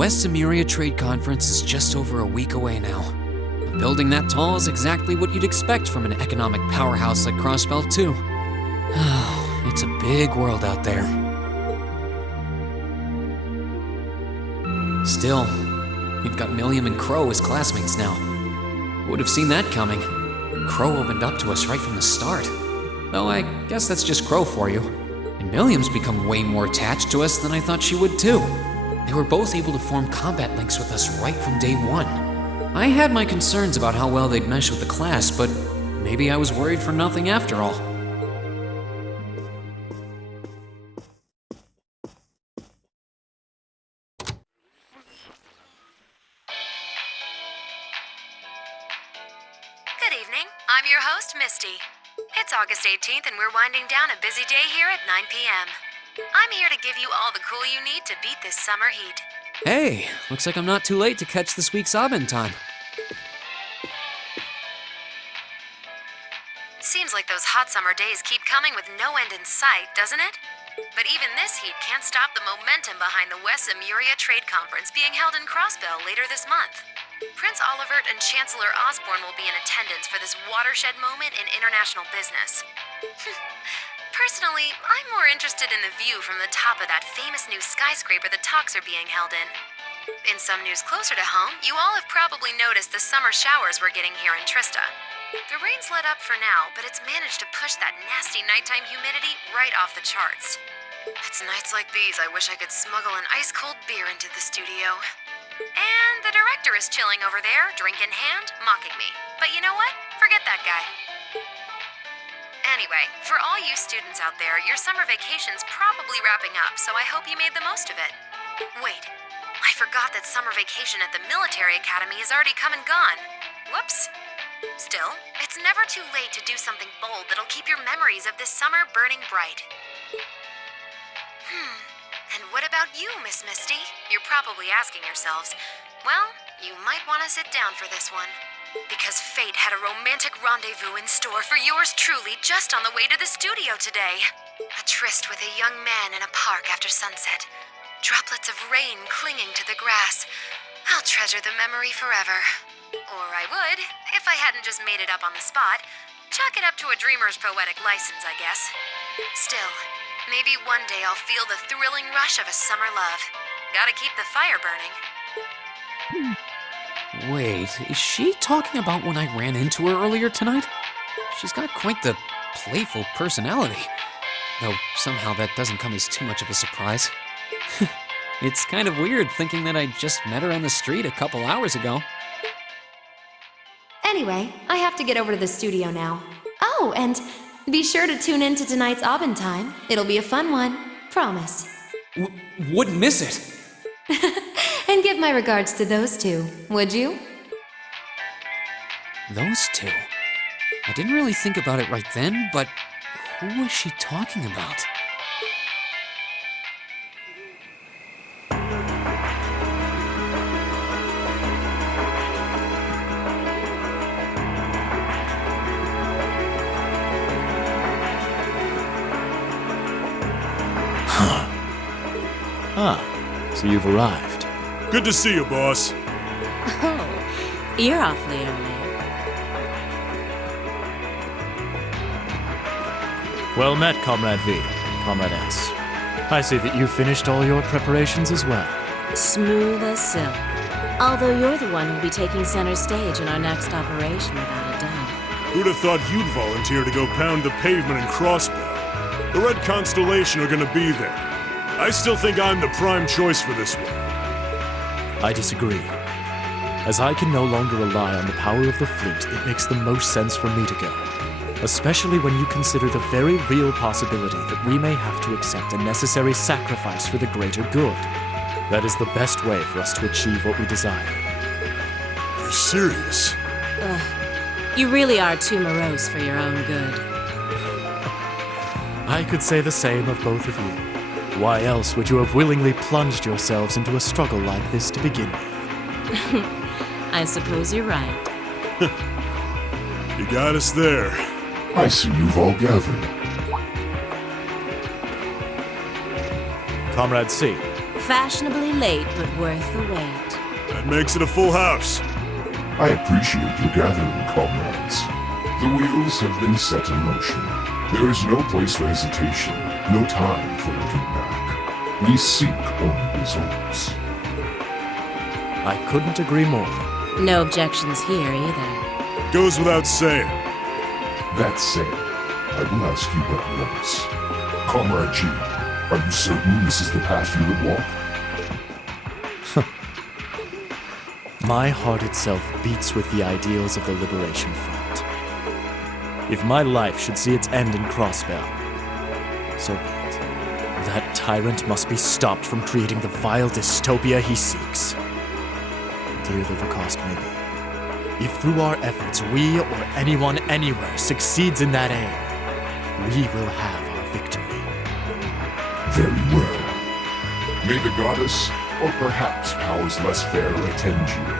West Emuria Trade Conference is just over a week away now. A building that tall is exactly what you'd expect from an economic powerhouse like Crossbelt 2. It's a big world out there. Still, we've got Milliam and Crow as classmates now. Would have seen that coming. Crow opened up to us right from the start. Though I guess that's just Crow for you. And Milliam's become way more attached to us than I thought she would too. They were both able to form combat links with us right from day one. I had my concerns about how well they'd mesh with the class, but maybe I was worried for nothing after all. Good evening. I'm your host, Misty. It's August 18th and we're winding down a busy day here at 9 p.m. I'm here to give you all the cool you need to beat this summer heat. Hey, looks like I'm not too late to catch this week's Abend Time. Seems like those hot summer days keep coming with no end in sight, doesn't it? But even this heat can't stop the momentum behind the West Emuria Trade Conference being held in Crossbell later this month. Prince Olivert and Chancellor Osborne will be in attendance for this watershed moment in international business. Personally, I'm more interested in the view from the top of that famous new skyscraper the talks are being held in. In some news closer to home, you all have probably noticed the summer showers we're getting here in Trista. The rain's let up for now, but it's managed to push that nasty nighttime humidity right off the charts. It's nights like these I wish I could smuggle an ice-cold beer into the studio. And the director is chilling over there, drink in hand, mocking me. But you know what? Forget that guy. Anyway, for all you students out there, your summer vacation's probably wrapping up, so I hope you made the most of it. Wait, I forgot that summer vacation at the military academy has already come and gone. Whoops. Still, it's never too late to do something bold that'll keep your memories of this summer burning bright. And what about you, Miss Misty? You're probably asking yourselves. Well, you might want to sit down for this one. Because fate had a romantic rendezvous in store for yours truly just on the way to the studio today. A tryst with a young man in a park after sunset. Droplets of rain clinging to the grass. I'll treasure the memory forever. Or I would, if I hadn't just made it up on the spot. Chalk it up to a dreamer's poetic license, I guess. Still, maybe one day I'll feel the thrilling rush of a summer love. Gotta keep the fire burning. Wait, is she talking about when I ran into her earlier tonight? She's got quite the playful personality. Though somehow that doesn't come as too much of a surprise. It's kind of weird thinking that I just met her on the street a couple hours ago. Anyway, I have to get over to the studio now. Oh, and be sure to tune in to tonight's Abend Time. It'll be a fun one. Promise. Wouldn't miss it. And give my regards to those two, would you? Those two? I didn't really think about it right then, but who was she talking about? So you've arrived. Good to see you, boss. Oh, you're awfully early. Well met, Comrade V, Comrade S. I see that you've finished all your preparations as well. Smooth as silk. Although you're the one who'll be taking center stage in our next operation, without a doubt. Who'd have thought you'd volunteer to go pound the pavement in Crossbell? The Red Constellation are gonna be there. I still think I'm the prime choice for this one. I disagree. As I can no longer rely on the power of the fleet, it makes the most sense for me to go. Especially when you consider the very real possibility that we may have to accept a necessary sacrifice for the greater good. That is the best way for us to achieve what we desire. You're serious? You really are too morose for your own good. I could say the same of both of you. Why else would you have willingly plunged yourselves into a struggle like this to begin with? I suppose you're right. You got us there. I see you've all gathered. Comrade C, Fashionably late, but worth the wait. That makes it a full house. I appreciate your gathering, comrades. The wheels have been set in motion. There is no place for hesitation, no time for looking back. We seek only results. I couldn't agree more. No objections here either. Goes without saying. That said, I will ask you but once. Comrade G, are you certain this is the path you would walk? My heart itself beats with the ideals of the Liberation Front. If my life should see its end in Crossbell, so be it. That tyrant must be stopped from creating the vile dystopia he seeks. Dear though the cost may be. If through our efforts we or anyone anywhere succeeds in that aim, we will have our victory. Very well. May the goddess, or perhaps powers less fair, attend you.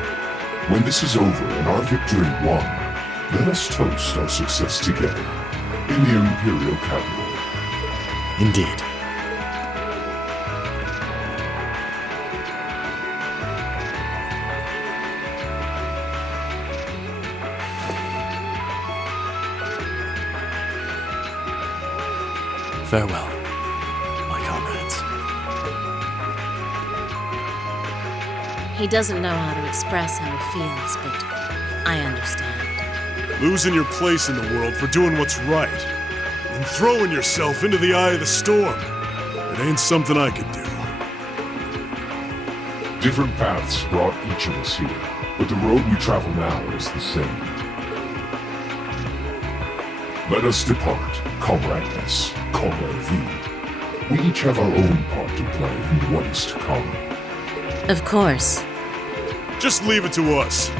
When this is over and our victory won, let us toast our success together in the Imperial capital. Indeed. Farewell, my comrades. He doesn't know how to express how he feels, but I understand. Losing your place in the world for doing what's right, and throwing yourself into the eye of the storm. It ain't something I could do. Different paths brought each of us here, but the road we travel now is the same. Let us depart, Comrade S, Comrade V. We each have our own part to play in what is to come. Of course. Just leave it to us.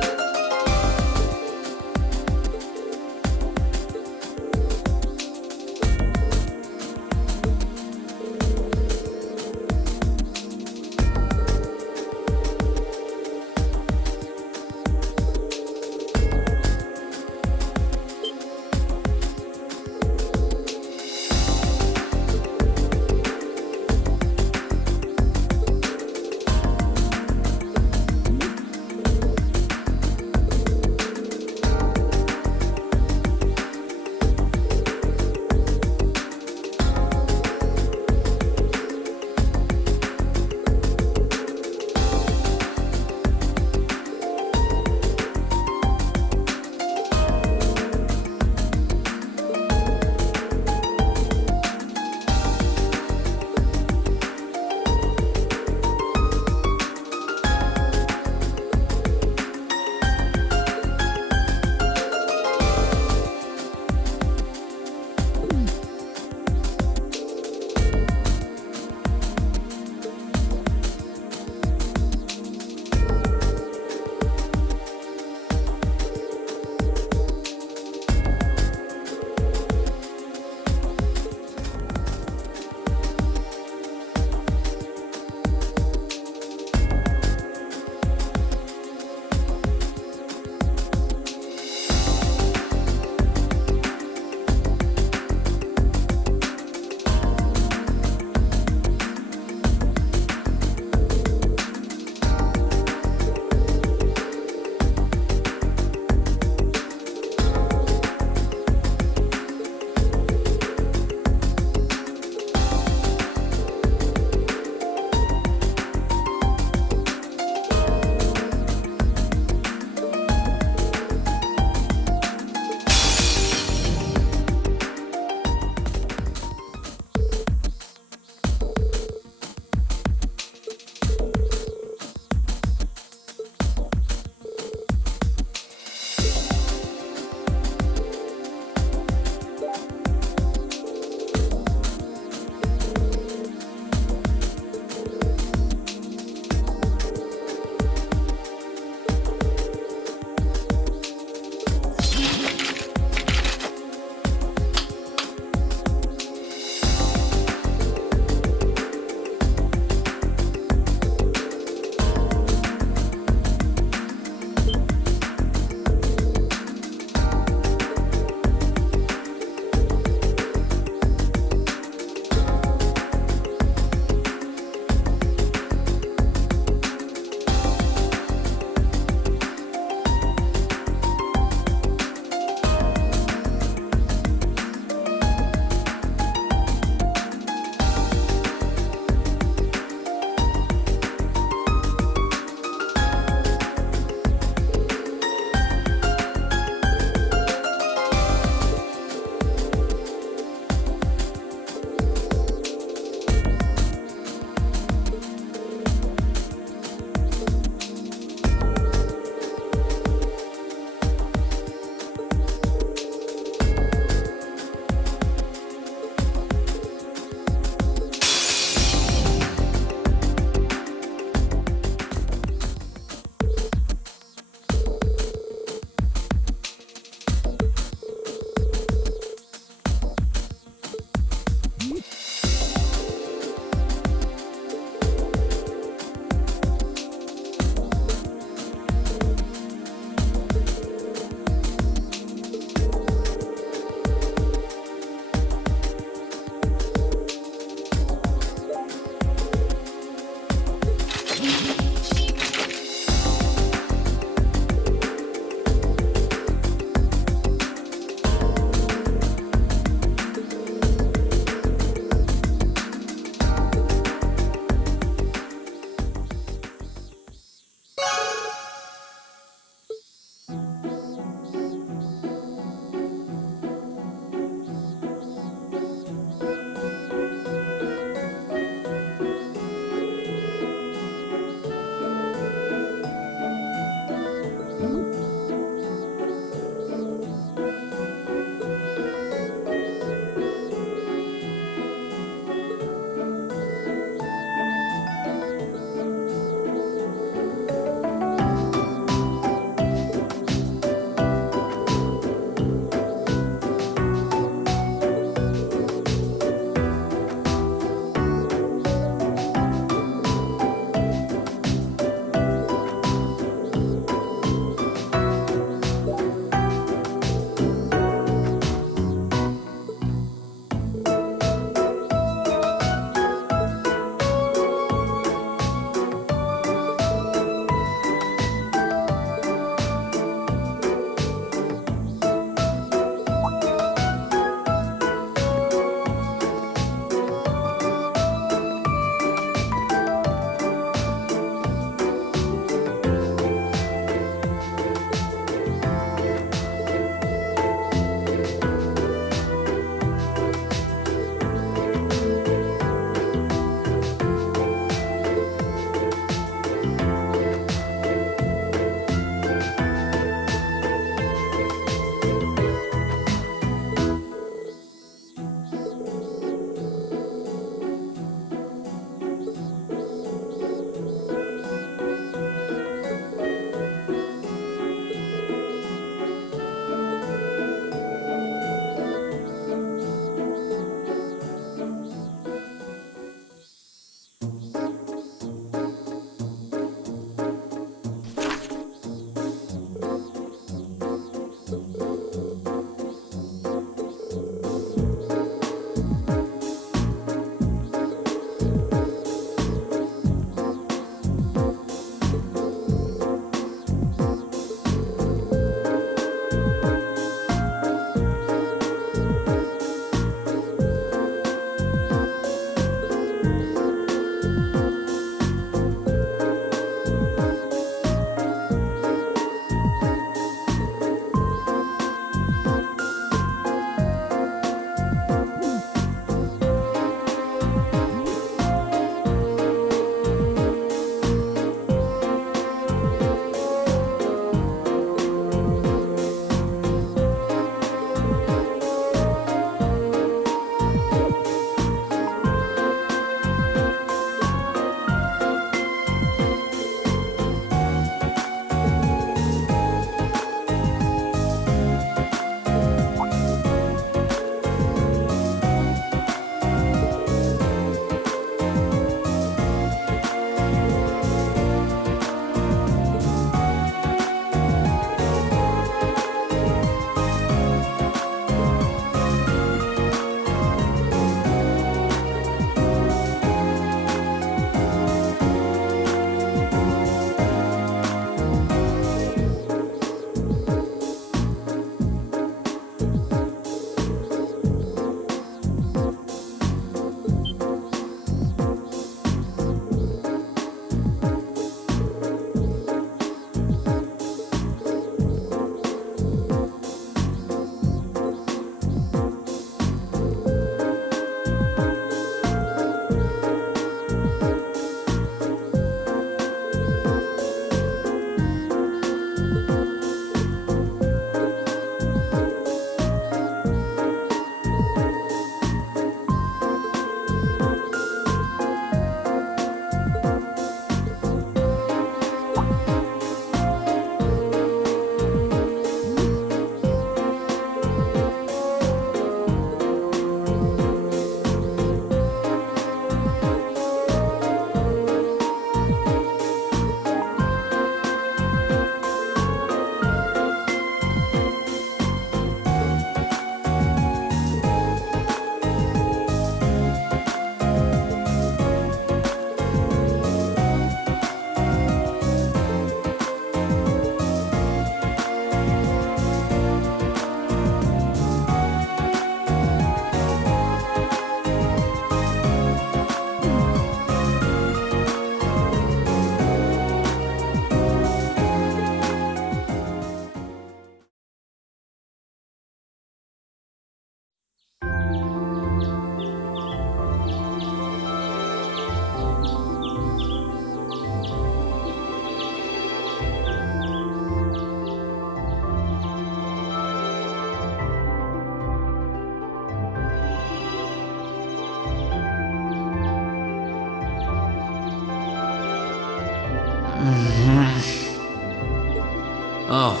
Oh,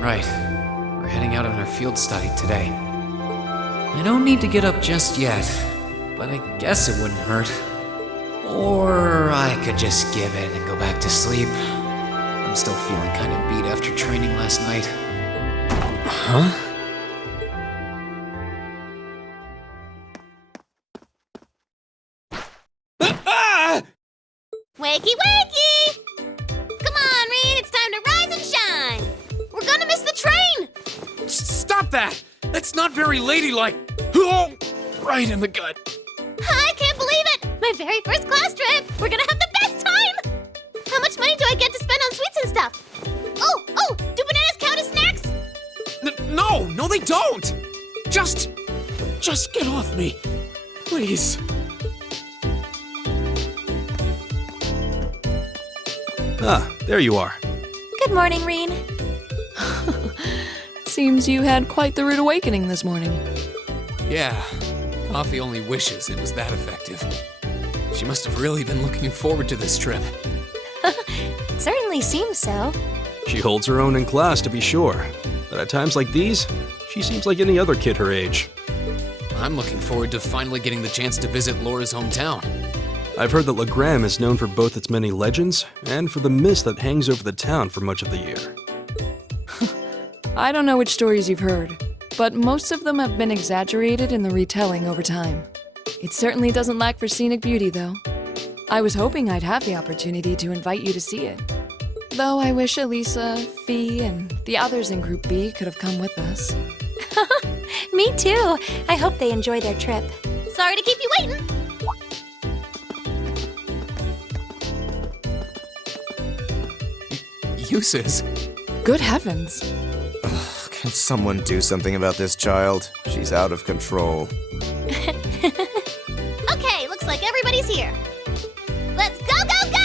right. We're heading out on our field study today. I don't need to get up just yet, but I guess it wouldn't hurt. Or I could just give in and go back to sleep. I'm still feeling kind of beat after training last night. Huh? Wakey, wakey! Come on, Rean, it's time to rise and shine! We're gonna miss the train! Stop that! That's not very ladylike! Oh, right in the gut. I can't believe it! My very first class trip! We're gonna have the best time! How much money do I get to spend on sweets and stuff? Oh, do bananas count as snacks? No, they don't! Just get off me, please. Ah, there you are. Good morning, Rean. Seems you had quite the rude awakening this morning. Yeah, Coffee only wishes it was that effective. She must have really been looking forward to this trip. It certainly seems so. She holds her own in class, to be sure. But at times like these, she seems like any other kid her age. I'm looking forward to finally getting the chance to visit Laura's hometown. I've heard that Legram is known for both its many legends and for the mist that hangs over the town for much of the year. I don't know which stories you've heard, but most of them have been exaggerated in the retelling over time. It certainly doesn't lack for scenic beauty, though. I was hoping I'd have the opportunity to invite you to see it. Though I wish Elisa, Fee, and the others in Group B could have come with us. Me too. I hope they enjoy their trip. Sorry to keep you waiting. Uses? Good heavens. Ugh, can someone do something about this child? She's out of control. Okay, looks like everybody's here. Let's go, go, go!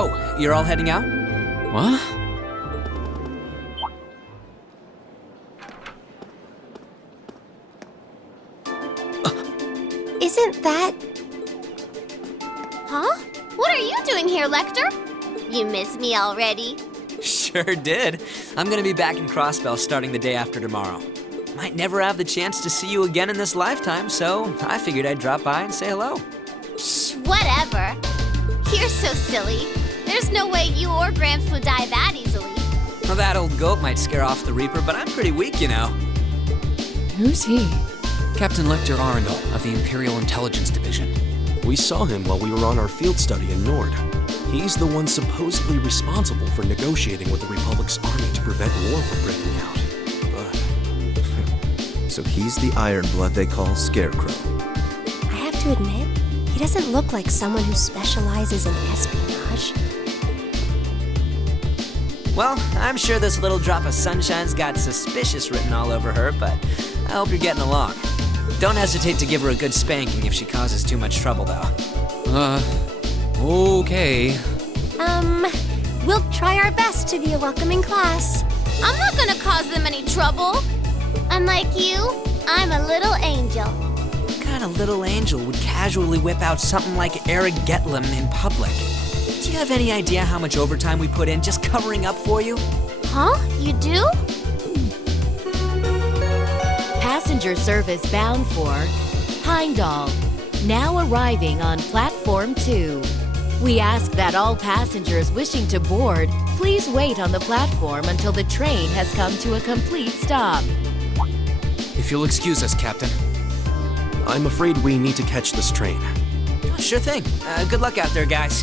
Oh, you're all heading out? What? Isn't that... Huh? What are you doing here, Lecter? You miss me already? Sure did. I'm gonna be back in Crossbell starting the day after tomorrow. Might never have the chance to see you again in this lifetime, so I figured I'd drop by and say hello. Psh, whatever. You're so silly. There's no way you or Gramps would die that easily. Well, that old goat might scare off the Reaper, but I'm pretty weak, you know. Who's he? Captain Lecter Arundel of the Imperial Intelligence Division. We saw him while we were on our field study in Nord. He's the one supposedly responsible for negotiating with the Republic's army to prevent war from breaking out. But... So he's the Ironblood they call Scarecrow. I have to admit, he doesn't look like someone who specializes in espionage. Well, I'm sure this little drop of sunshine's got suspicious written all over her, but I hope you're getting along. Don't hesitate to give her a good spanking if she causes too much trouble, though. Okay. We'll try our best to be a welcoming class. I'm not gonna cause them any trouble. Unlike you, I'm a little angel. What kind of little angel would casually whip out something like RpgxEmily in public? Do you have any idea how much overtime we put in just covering up for you? Huh? You do? Passenger service bound for Heimdall, now arriving on Platform 2. We ask that all passengers wishing to board please wait on the platform until the train has come to a complete stop. If you'll excuse us, Captain. I'm afraid we need to catch this train. Oh, sure thing. Good luck out there, guys.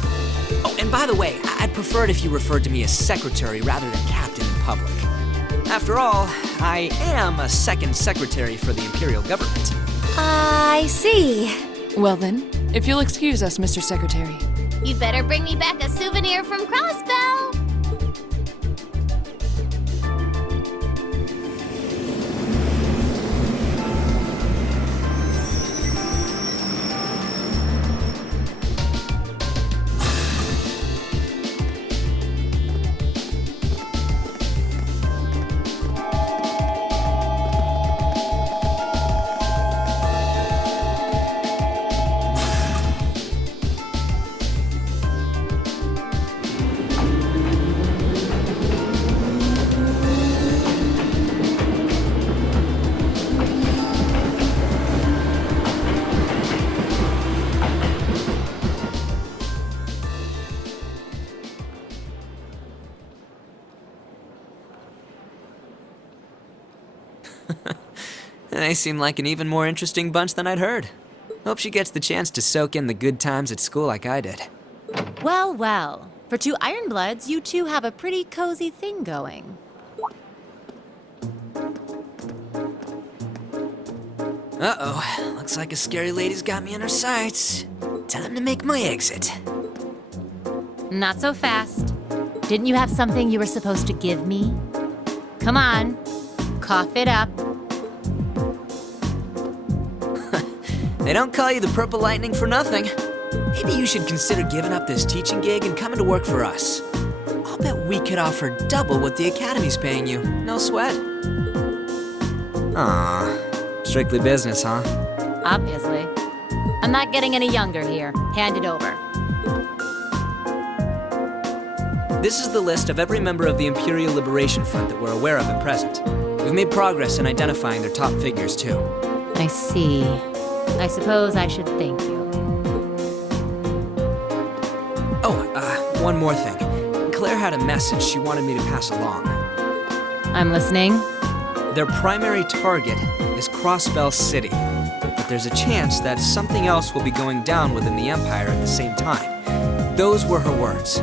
Oh, and by the way, I'd prefer it if you referred to me as secretary rather than captain in public. After all, I am a second secretary for the Imperial government. I see. Well then, if you'll excuse us, Mr. Secretary. You'd better bring me back a souvenir from Crossbell. They seem like an even more interesting bunch than I'd heard. Hope she gets the chance to soak in the good times at school like I did. Well, well. For two Ironbloods, you two have a pretty cozy thing going. Uh-oh. Looks like a scary lady's got me in her sights. Time to make my exit. Not so fast. Didn't you have something you were supposed to give me? Come on. Cough it up. They don't call you the Purple Lightning for nothing. Maybe you should consider giving up this teaching gig and coming to work for us. I'll bet we could offer double what the Academy's paying you. No sweat. Aw, strictly business, huh? Obviously. I'm not getting any younger here. Hand it over. This is the list of every member of the Imperial Liberation Front that we're aware of at present. We've made progress in identifying their top figures, too. I see. I suppose I should thank you. Oh, one more thing. Claire had a message she wanted me to pass along. I'm listening. Their primary target is Crossbell City, but there's a chance that something else will be going down within the Empire at the same time. Those were her words.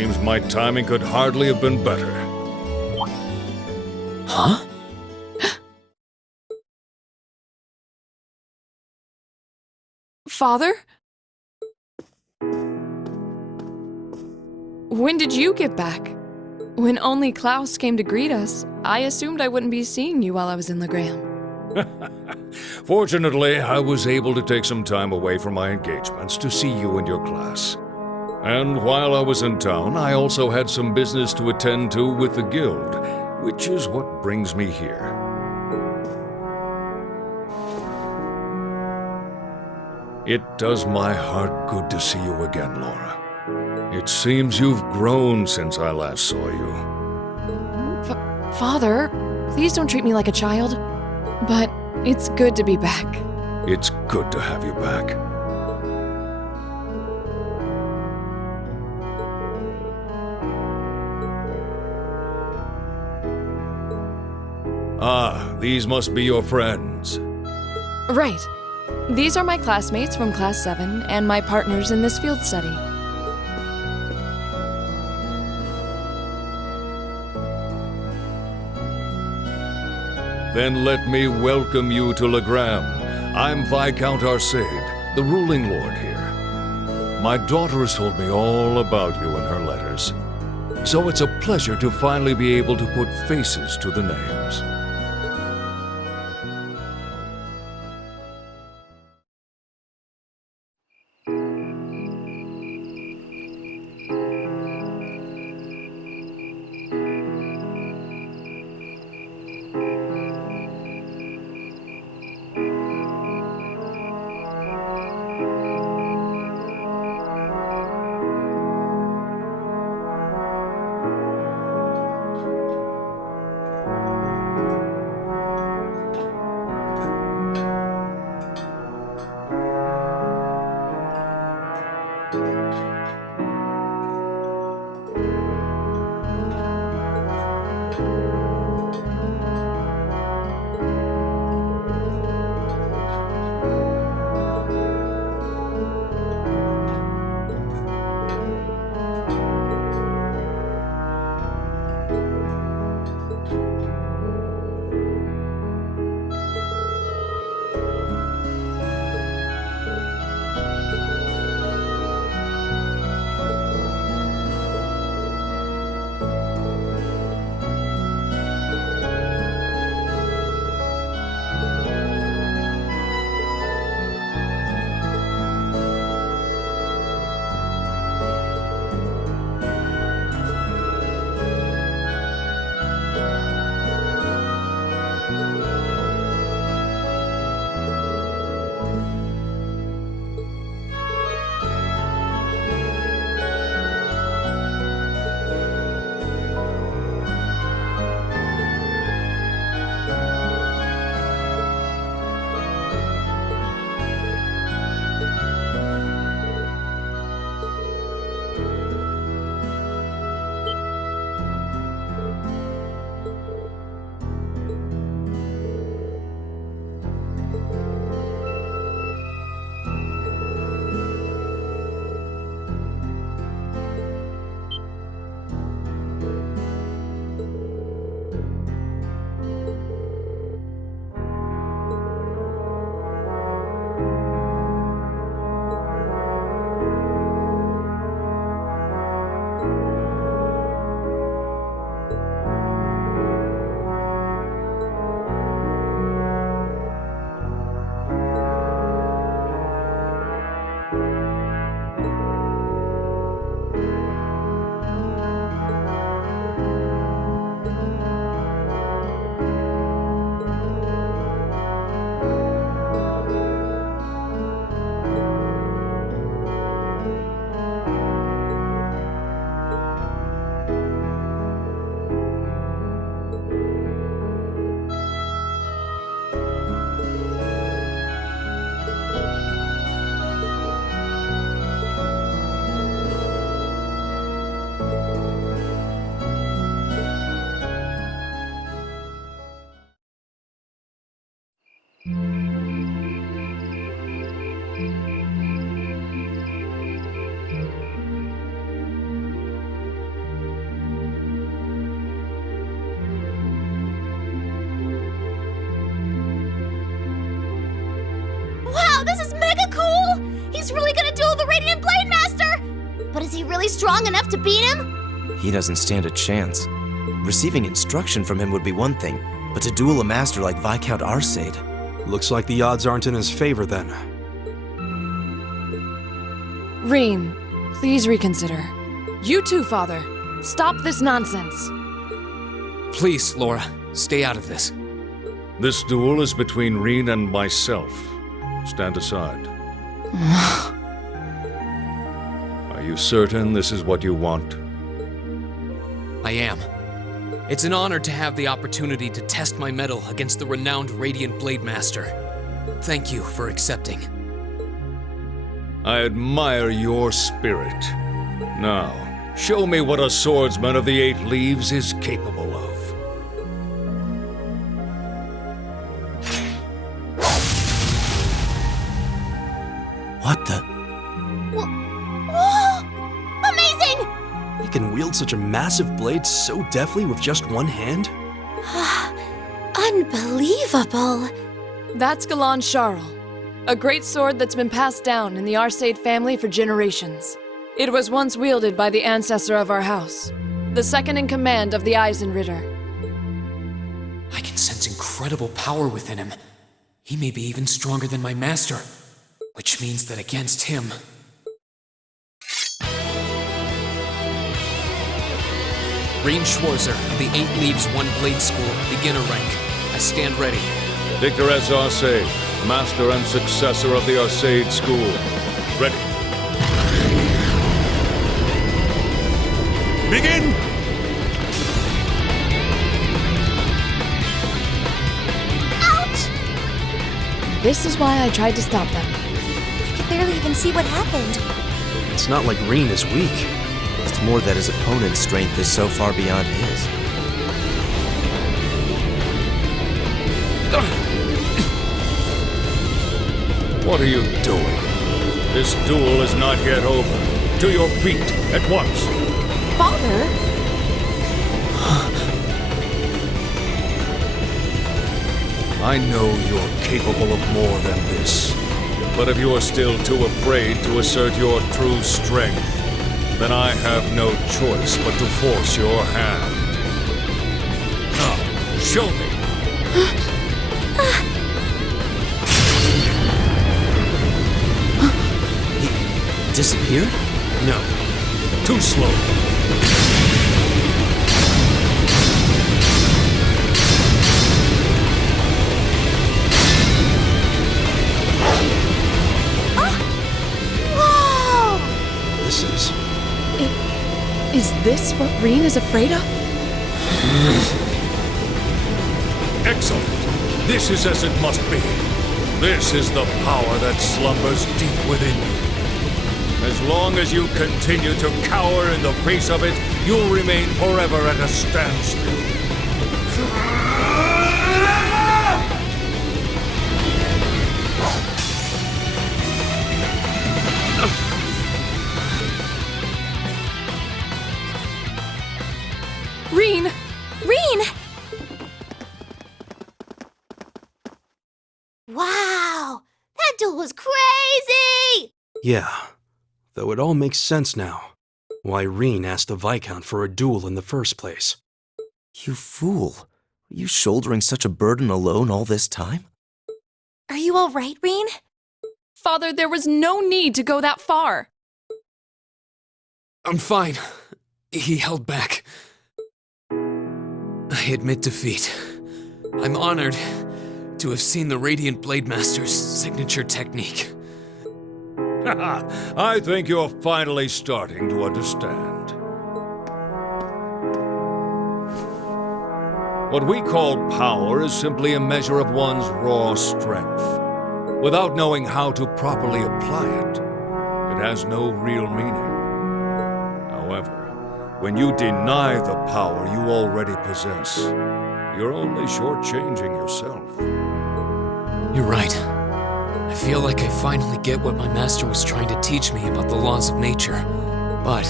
Seems my timing could hardly have been better. Huh? Father? When did you get back? When only Klaus came to greet us, I assumed I wouldn't be seeing you while I was in Legram. Fortunately, I was able to take some time away from my engagements to see you and your class. And while I was in town, I also had some business to attend to with the guild, which is what brings me here. It does my heart good to see you again, Laura. It seems you've grown since I last saw you. Father, please don't treat me like a child. But it's good to be back. It's good to have you back. Ah, these must be your friends. Right. These are my classmates from Class VII and my partners in this field study. Then let me welcome you to Legram. I'm Viscount Arseid, the ruling lord here. My daughter has told me all about you in her letters. So it's a pleasure to finally be able to put faces to the names. is mega cool! He's really gonna duel the Radiant Blade Master! But is he really strong enough to beat him? He doesn't stand a chance. Receiving instruction from him would be one thing, but to duel a master like Viscount Arseid... Looks like the odds aren't in his favor then. Rean, please reconsider. You too, Father. Stop this nonsense. Please, Laura, stay out of this. This duel is between Rean and myself. Stand aside. Are you certain this is what you want? I am. It's an honor to have the opportunity to test my mettle against the renowned Radiant Blade Master. Thank you for accepting. I admire your spirit. Now, show me what a swordsman of the 8 leaves is capable of. What the? Whoa! Amazing! He can wield such a massive blade so deftly with just one hand? Unbelievable! That's Galan Charles, a great sword that's been passed down in the Arseid family for generations. It was once wielded by the ancestor of our house, the second in command of the Eisenritter. I can sense incredible power within him. He may be even stronger than my master, which means that against him... Rean Schwarzer of the 8 Leaves 1 Blade School, beginner rank. I stand ready. Victor S. Arseid, master and successor of the Arseid School. Ready. Begin! Ouch! This is why I tried to stop them. I could barely even see what happened. It's not like Rean is weak. It's more that his opponent's strength is so far beyond his. What are you doing? This duel is not yet over. To your feet, at once. Father? I know you're capable of more than this. But if you are still too afraid to assert your true strength, then I have no choice but to force your hand. Now, show me. He disappeared? No, too slow. Whoa! This is... Is this what Rean is afraid of? Excellent. This is as it must be. This is the power that slumbers deep within you. As long as you continue to cower in the face of it, you'll remain forever at a standstill. Rean! Rean! Wow! That duel was crazy! Yeah, though it all makes sense now. Why Rean asked the Viscount for a duel in the first place. You fool. Were you shouldering such a burden alone all this time? Are you alright, Rean? Father, there was no need to go that far. I'm fine. He held back. I admit defeat. I'm honored to have seen the Radiant Blade Master's signature technique. I think you're finally starting to understand. What we call power is simply a measure of one's raw strength. Without knowing how to properly apply it, it has no real meaning. However, when you deny the power you already possess, you're only shortchanging yourself. You're right. I feel like I finally get what my master was trying to teach me about the laws of nature. But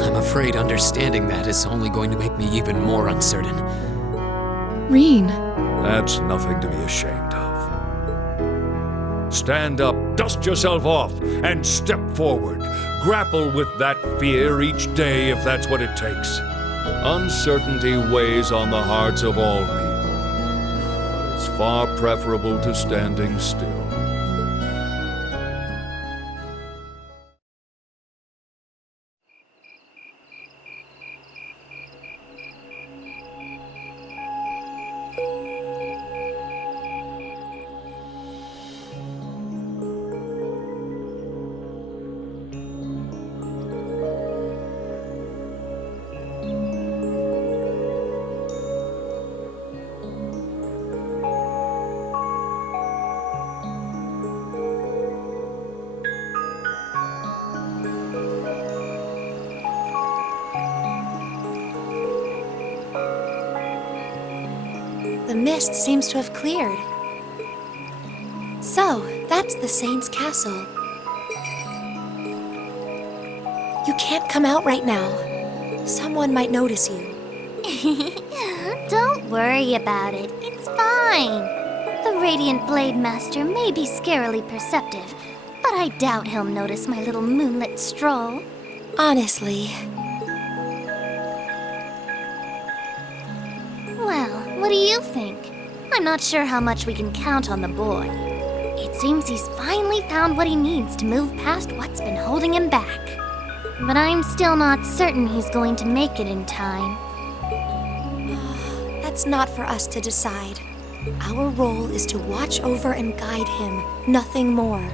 I'm afraid understanding that is only going to make me even more uncertain. Rean. That's nothing to be ashamed of. Stand up, dust yourself off, and step forward. Grapple with that fear each day if that's what it takes. Uncertainty weighs on the hearts of all people, but it's far preferable to standing still. The mist seems to have cleared. So, that's the Saint's castle. You can't come out right now. Someone might notice you. Don't worry about it. It's fine. The Radiant Blade Master may be scarily perceptive, but I doubt he'll notice my little moonlit stroll. Honestly. Well, what do you think? I'm not sure how much we can count on the boy. It seems he's finally found what he needs to move past what's been holding him back. But I'm still not certain he's going to make it in time. That's not for us to decide. Our role is to watch over and guide him, nothing more.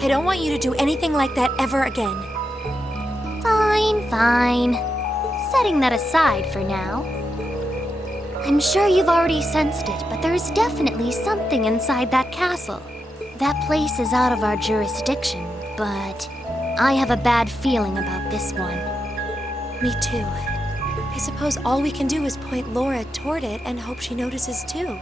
I don't want you to do anything like that ever again. Fine. Setting that aside for now. I'm sure you've already sensed it, but there's definitely something inside that castle. That place is out of our jurisdiction, but I have a bad feeling about this one. Me too. I suppose all we can do is point Laura toward it and hope she notices too.